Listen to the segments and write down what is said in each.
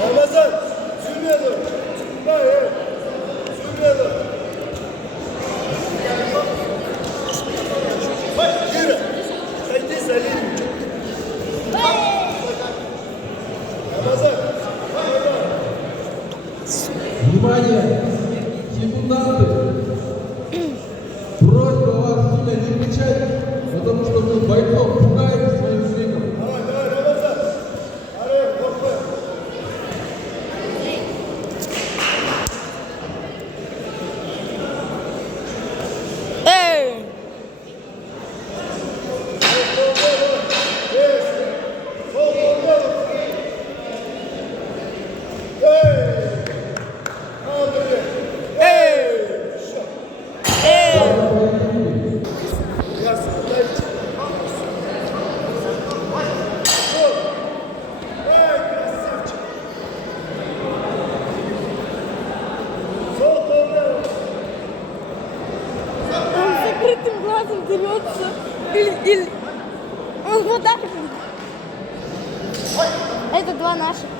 Ramazan, sürmeyelim. Hayır, sürmeyelim. Yürü. Haydi Selim. Ramazan. Внимание! Секунданты! Просьба вас сильно не кричать, потому что мы бойцов пугаем своим криком. Давай, давай, Ramazan. Araya korkma. Ey! Sol kolda. Hey! Aferin. Hey! Ey! Yasin, dayı. Sol. Hey, красавчик. Sol kolda. Он с закрытым глазом дерется. Он вот так. Это два наших.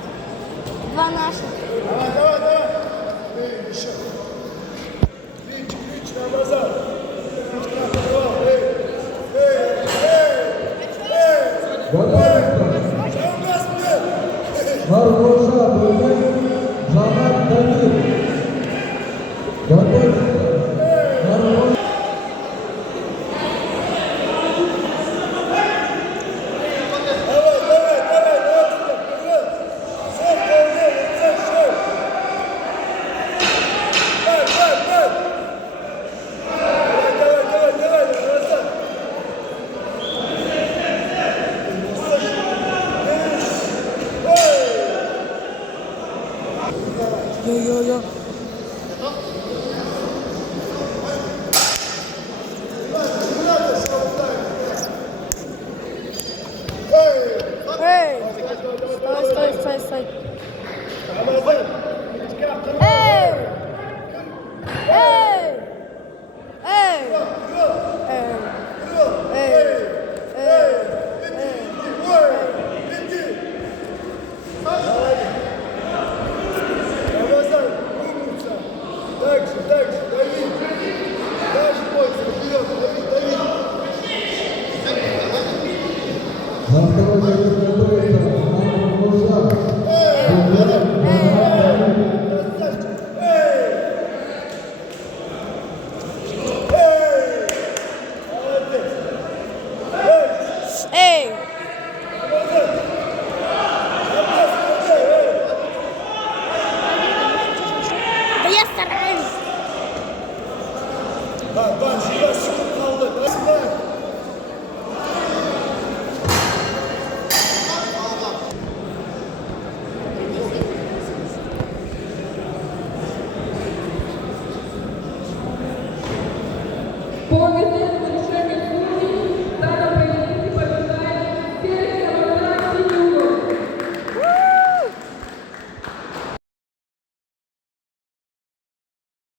Два наших. Давай, давай, давай. Эй, еще. Клич, клич, Ramazan. Клич на подвал. Эй, эй, эй, эй. Готовится! Жалгас мне. Маргоша, Бөлек, Жанат, Дамир. Готовится! Маргоша. Давай, давай, давай, давай. Вперед. Сол колда, лицо, шел. Дай, дай, дай. Давай, давай, давай, давай, Ramazan. Эй. Йо-йо-йо. Эй! Стой, стой, стой, стой. Эй! Эй! Эй! Ramazan, умница. Дальше, дави. Дальше бойся, вперед, дави. На второй готовится Маргоша.